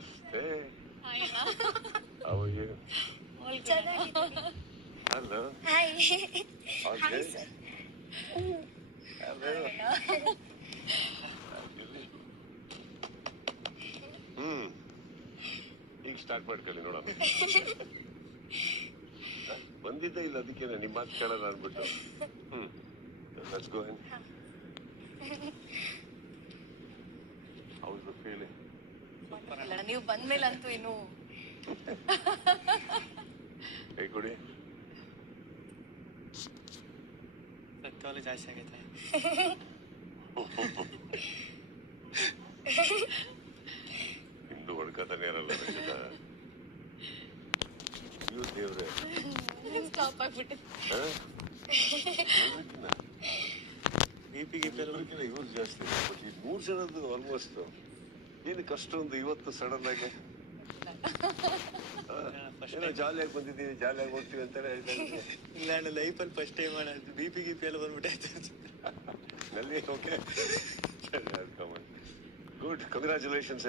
ನಮಸ್ತೆ. Hi, How are you? all good. ಚೆನ್ನಾಗಿದ್ದೀನಿ. Hello. Hi. All Hi, good? sir. Hello. ಈಗ start ಮಾಡ್ಕೊಳ್ಳಿ ನೋಡೋಣ. ಬಂದಿದ್ದೇ ಇಲ್ಲ, ಅದಕ್ಕೆ ನಿಮ್ಮ ಮಾತು ಕೇಳೋಣ ಅಂದ್ಬಿಟ್ಟು. Let's go ahead. How's the feeling? ಅಲ್ಲ, ನೀವು ಬಂದ್ಮೇಲಂತೂ ಇನ್ನು ಕೈ ಕೊಡಿ. ಕಾಲೇಜ್ ಆಸೆ ಆಗೈತೆ. ಇಂದು ಹೊಡ್ಕತಾನೆ ಇರಲ್ಲ ರಚಿತ. ಅಯ್ಯೋ ದೇವ್ರೆ, ಸ್ಟಾಪ್ ಆಗ್ಬಿಟ್ಟು ಬಿ ಪಿ ಇವ್ರು ಜಾಸ್ತಿ. ಬಟ್ ಈ 3 ಜನದ್ದು ಆಲ್ಮೋಸ್ಟ್ ಏನಕ್ಕೆ ಅಷ್ಟೊಂದು ಇವತ್ತು ಸಡನ್ ಆಗಿ ಏನೋ ಜಾಲಿಯಾಗಿ ಬಂದಿದ್ದೀವಿ, ಜಾಲಿಯಾಗಿ ಹೋಗ್ತೀವಿ ಅಂತಾನೆ ಹೇಳ್ತಾ ಇದ್ದೀನಿ. ಇಲ್ಲ ನನ್ನ ಲೈಫಲ್ಲಿ ಫಸ್ಟ್ ಟೈಮ್ ಮಾಡೋದು ಬಿ ಪಿ ಎಲ್ಲ ಬಂದ್ಬಿಟ್ಟೈತೆ. ನಲ್ಲಿ ಓಕೆ. Good, congratulations.